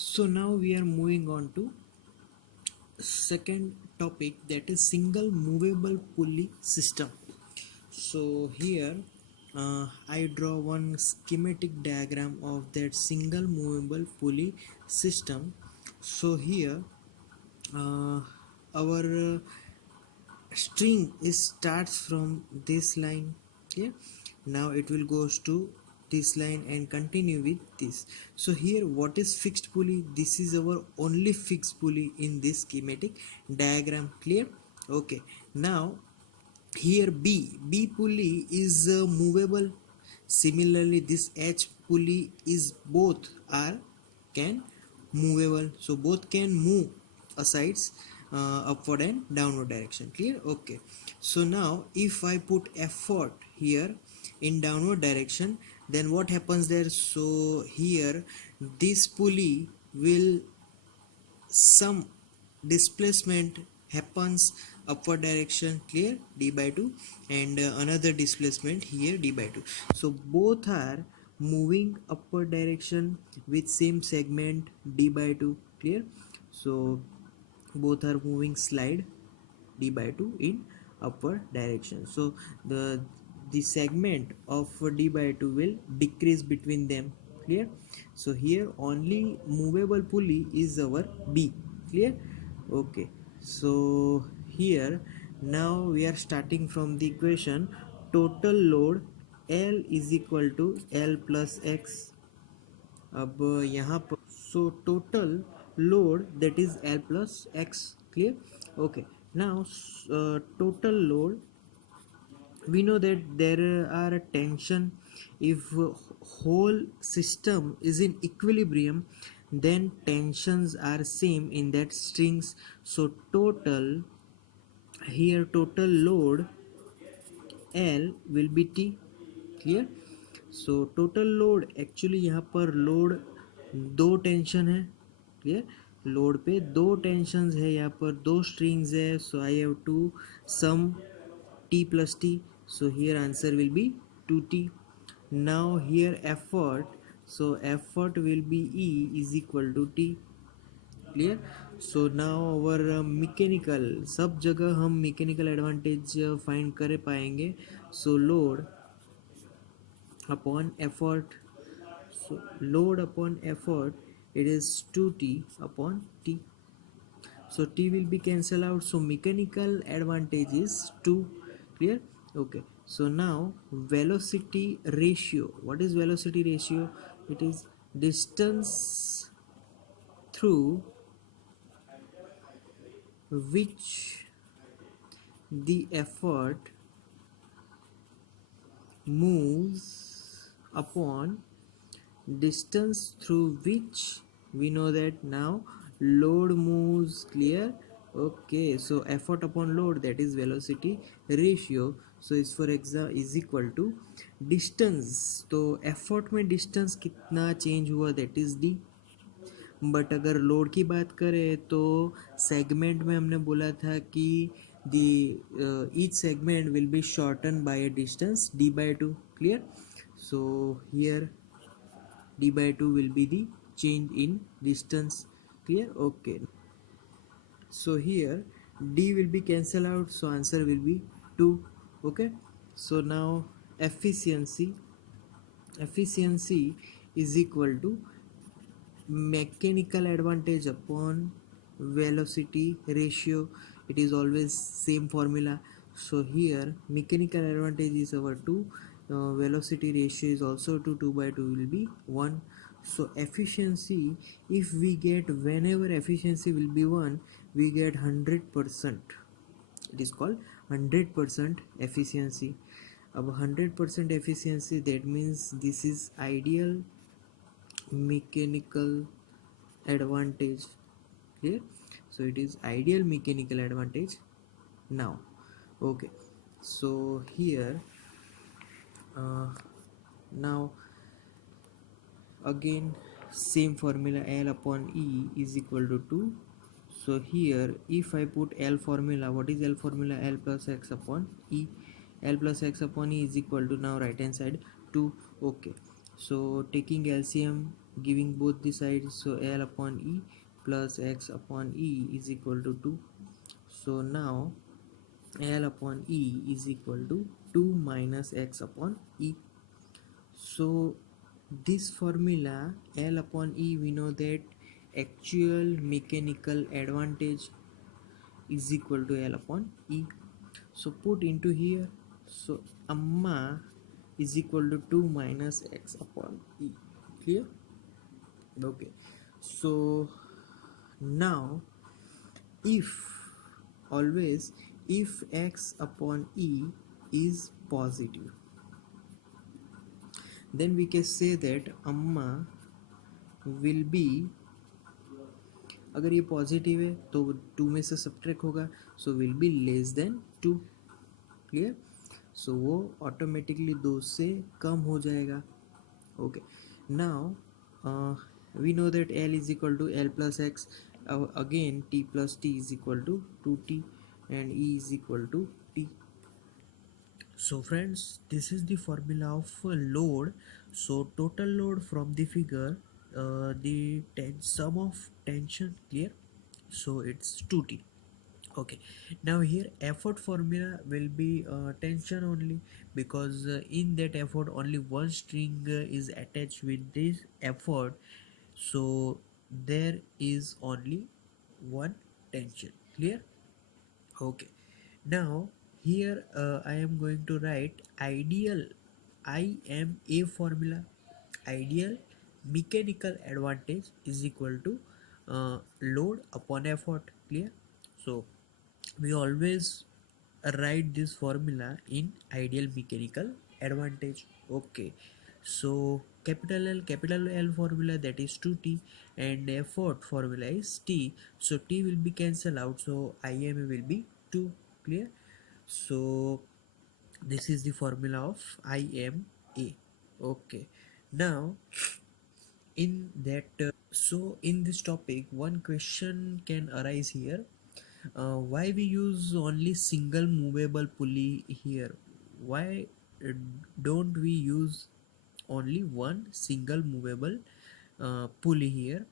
So now we are moving on to second topic, that is single movable pulley system. So here I draw one schematic diagram of that single movable pulley system. So here uh, our string is starts from this line here. Now it will goes to this line and continue with this. So here what is fixed pulley? This is our only fixed pulley in this schematic diagram. Clear? Okay. Now here B pulley is movable. Similarly this H pulley is both are can movable, so both can move asides, upward and downward direction. Clear? Okay. So now if I put effort here in downward direction, then what happens there? So here this pulley will some displacement happens upward direction. Clear? D by 2, and another displacement here D by 2. So both are moving upward direction with same segment D by 2. Clear? So both are moving slide D by 2 in upward direction. So the segment of D by 2 will decrease between them. Clear? So here only movable pulley is our B. Clear? Okay. So here now we are starting from the equation total load L is equal to L plus X. अब यहाँ पर so total load that is L plus X. Clear? Okay. Now total load, we know that there are tension. If whole system is in equilibrium, then tensions are same in that strings. So total here total load L will be T. Clear? So total load actually यहाँ पर load दो tension है. Clear? Load पे दो tensions है, यहाँ पर दो स्ट्रिंग्स है. So I have to sum T plus T. So here answer will be 2T. Now here effort, so effort will be E is equal to T. Clear? So now our mechanical, सब जगह हम mechanical advantage find कर पाएंगे. सो load upon effort, so load upon effort, it is 2T upon T. So T will be cancelled out, so mechanical advantage is 2. Clear? Okay. So now velocity ratio, what is velocity ratio? It is distance through which the effort moves upon distance through which we know that now load moves. Clear? Okay. So effort upon load, that is velocity ratio. So is for example is equal to distance. तो effort में distance कितना change हुआ, that is D. But अगर load की बात करें तो segment में हमने बोला था कि the each segment will be shorten by a distance D by 2. Clear? So here D by 2 will be the change in distance. Clear? Okay. So here D will be cancelled out, so answer will be 2. Okay. So now efficiency is equal to mechanical advantage upon velocity ratio. It is always same formula. So here mechanical advantage is our 2, velocity ratio is also 2 by 2 will be 1. So efficiency, if we get, whenever efficiency will be 1, we get 100%. It is called 100% efficiency. अब 100% efficiency, that means this is ideal mechanical advantage. Clear? So it is ideal mechanical advantage now. Okay. So here now again same formula, L upon E is equal to 2. So here if I put L formula, what is L formula? L plus X upon E. L plus X upon E is equal to, now right hand side, 2. Okay. So taking LCM, giving both the sides, so L upon E plus X upon E is equal to 2. So now L upon E is equal to 2 minus X upon E. So this formula L upon E, we know that actual mechanical advantage is equal to L upon E. So put into here, so amma is equal to 2 minus X upon E. Clear? Okay. So now if always if X upon E is positive, then we can say that अम्मा will be, अगर ये positive है तो 2 में से subtract होगा, so will be less than 2. Clear? So वो automatically 2 से कम हो जाएगा. Okay. Now we know that L is equal to L plus X, again T plus T is equal to 2T and E is equal to T. So friends, this is the formula of load. So total load from the figure, the sum of tension, clear? So it's 2T. Okay, now here effort formula will be tension only, because in that effort only one string is attached with this effort, so there is only one tension. Clear? Okay. Now here I am going to write ideal IMA formula. Ideal mechanical advantage is equal to load upon effort. Clear? So we always write this formula in ideal mechanical advantage. Okay, so capital L formula, that is 2T, and effort formula is T, so T will be cancelled out, so IMA will be 2. Clear? So this is the formula of IMA. Okay, now in that so in this topic one question can arise here, why we use only single movable pulley here? Why uh, don't we use only one single movable pulley here?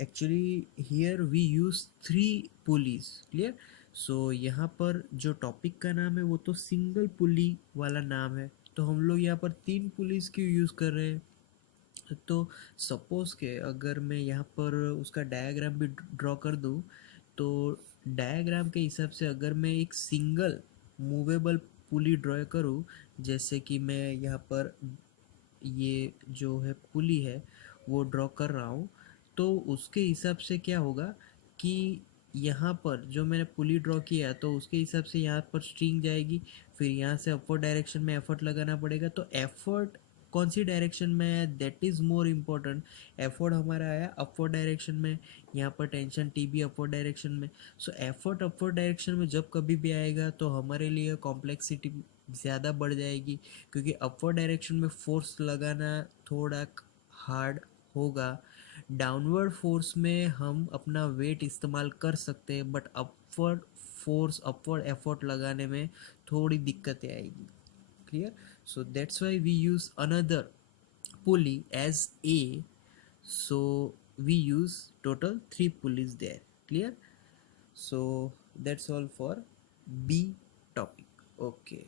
Actually here we use 3 pulleys. Clear? So यहाँ पर जो topic का नाम है वो तो single पुली वाला नाम है, तो हम लोग यहाँ पर 3 पुलिस क्यों यूज़ कर रहे हैं? तो सपोज के अगर मैं यहाँ पर उसका डायग्राम भी ड्रॉ कर दूँ, तो डायग्राम के हिसाब से अगर मैं एक सिंगल मूवेबल पुली ड्रॉ करूँ, जैसे कि मैं यहाँ पर ये जो है पुली है वो ड्रॉ कर रहा हूँ, तो उसके हिसाब से क्या होगा कि यहाँ पर जो मैंने पुली ड्रॉ किया तो उसके हिसाब से यहाँ पर स्ट्रिंग जाएगी, फिर यहाँ से अपवर्ड डायरेक्शन में एफर्ट लगाना पड़ेगा, तो एफर्ट कौन सी डायरेक्शन में है that is more important. Effort हमारा आया अपवर्ड डायरेक्शन में, यहाँ पर टेंशन टी भी अपवर्ड डायरेक्शन में. सो एफर्ट अपवर्ड डायरेक्शन में जब कभी भी आएगा तो हमारे लिए कॉम्प्लेक्सिटी ज़्यादा बढ़ जाएगी, क्योंकि अपवर्ड डायरेक्शन में फोर्स लगाना थोड़ा हार्ड होगा. डाउनवर्ड फोर्स में हम अपना वेट इस्तेमाल कर सकते हैं, but upward force upward effort लगाने में थोड़ी दिक्कतें आएगी. Clear? So that's why we use another pulley as A, so we use total 3 pulleys there. Clear? So that's all for B topic. Okay.